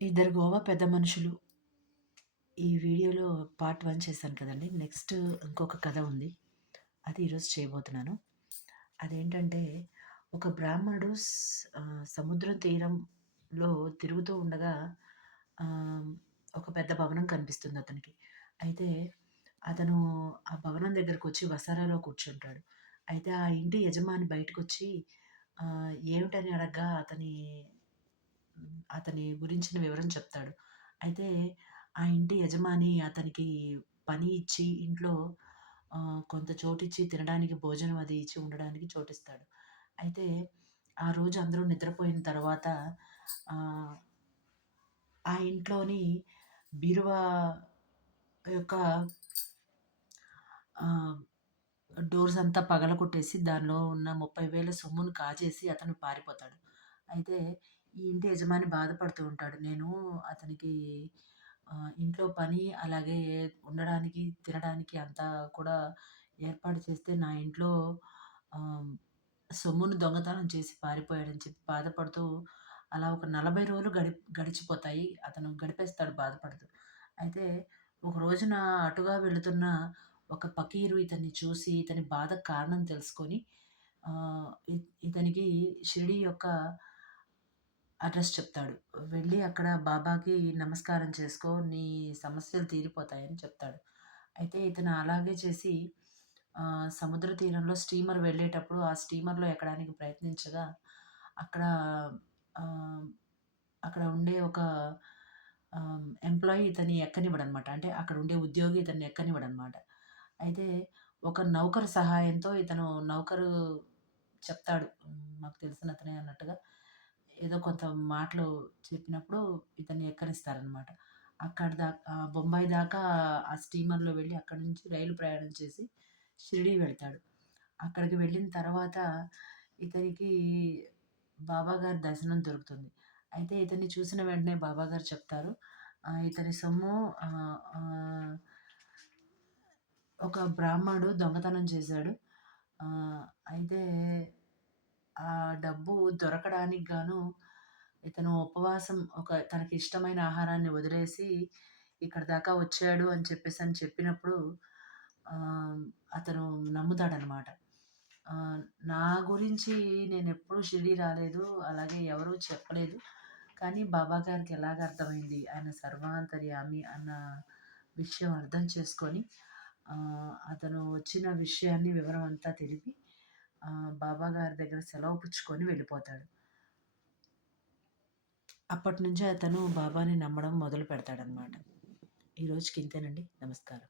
ఇద్దరు గోవా పెద్ద మనుషులు. ఈ వీడియోలో పార్ట్ 1 చేశాను కదండీ! నెక్స్ట్ ఇంకొక కథ ఉంది. అది ఈరోజు చేయబోతున్నాను. అదేంటంటే ఒక బ్రాహ్మణుడు సముద్రం తీరంలో తిరుగుతూ ఉండగా ఆహ్, ఒక పెద్ద భవనం కనిపిస్తుంది అతనికి. అయితే అతను ఆ భవనం దగ్గరకొచ్చి వసారాలో కూర్చుంటాడు. అయితే ఆ ఇంటి యజమాని బయటకొచ్చి ఏమిటని అడగ్గా అతని గురించిన వివరం చెప్తాడు. అయితే ఆ ఇంటి యజమాని అతనికి పని ఇచ్చి ఇంట్లో కొంత చోటిచ్చి తినడానికి భోజనం అది ఇచ్చి ఉండడానికి చోటిస్తాడు. అయితే ఆ రోజు అందరూ నిద్రపోయిన తర్వాత ఆహ్, ఆ ఇంట్లోని బీరువా యొక్క ఆహ్, డోర్స్ అంతా పగలగొట్టేసి దానిలో ఉన్న 30,000 సొమ్మును కాజేసి అతను పారిపోతాడు. అయితే ఈ ఇంటి యజమాని బాధపడుతూ ఉంటాడు. నేను అతనికి ఇంట్లో పని అలాగే ఉండడానికి, తినడానికి అంతా కూడా ఏర్పాటు చేస్తే నా ఇంట్లో ఆహ్, సొమ్మును దొంగతనం చేసి పారిపోయాడని చెప్పి బాధపడుతూ అలా ఒక 40 రోజులు గడిచిపోతాయి. అతను గడిపేస్తాడు బాధపడుతూ. అయితే ఒక రోజున అటుగా వెళుతున్న ఒక పకీరు ఇతన్ని చూసి ఇతని బాధకు కారణం తెలుసుకొని ఆహ్, ఇ ఇతనికి షిరిడీ యొక్క అడ్రెస్ చెప్తాడు. వెళ్ళి అక్కడ బాబాకి నమస్కారం చేసుకో, నీ సమస్యలు తీరిపోతాయని చెప్తాడు. అయితే ఇతను అలాగే చేసి సముద్ర తీరంలో స్టీమర్ వెళ్ళేటప్పుడు ఆ స్టీమర్‌లో ఎక్కడానికి ప్రయత్నించగా అక్కడ ఆహ్, అక్కడ ఉండే ఒక ఎంప్లాయీ ఇతన్ని ఎక్కనివ్వడనమాట. అంటే అక్కడ ఉండే ఉద్యోగి ఇతన్ని ఎక్కనివ్వడనమాట. అయితే ఒక నౌకరు సహాయంతో ఇతను నౌకరు చెప్తాడు. మాకు తెలిసినతనే అన్నట్టుగా ఏదో కొంత మాటలు చెప్పినప్పుడు ఇతన్ని ఎక్కనిస్తారనమాట. బొంబాయి దాకా ఆ స్టీమర్‌లో వెళ్ళి అక్కడి నుంచి రైలు ప్రయాణం చేసి షిరిడీ వెళ్తాడు. అక్కడికి వెళ్ళిన తర్వాత ఇతనికి బాబాగారి దర్శనం దొరుకుతుంది. అయితే ఇతన్ని చూసిన వెంటనే బాబాగారు చెప్తారు. ఇతని సొమ్ము ఆహ్, ఆహ్, ఒక బ్రాహ్మణుడు దొంగతనం చేశాడు. అయితే ఆ డబ్బు దొరకడానికి గాను ఇతను ఉపవాసం తనకిష్టమైన ఆహారాన్ని వదిలేసి ఇక్కడి దాకా వచ్చాడు అని చెప్పినప్పుడు ఆహ్, అతను నమ్ముతాడనమాట. ఆహ్, నా గురించి నేనెప్పుడు షిరిడీ రాలేదు. అలాగే ఎవరు చెప్పలేదు. కానీ బాబా గారికి ఎలాగ అర్థమైంది. ఆయన సర్వాంతర్యామి అన్న విషయం అర్థం చేసుకొని అతను వచ్చిన విషయాన్ని వివరం అంతా తెలిపి బాబా గారి దగ్గర సెలవు పుచ్చుకొని వెళ్ళిపోతాడు. అప్పటినుంచి అతను బాబాని నమ్మడం మొదలు పెడతాడనమాట. ఈ రోజుకి ఇంతేనండి. నమస్కారం.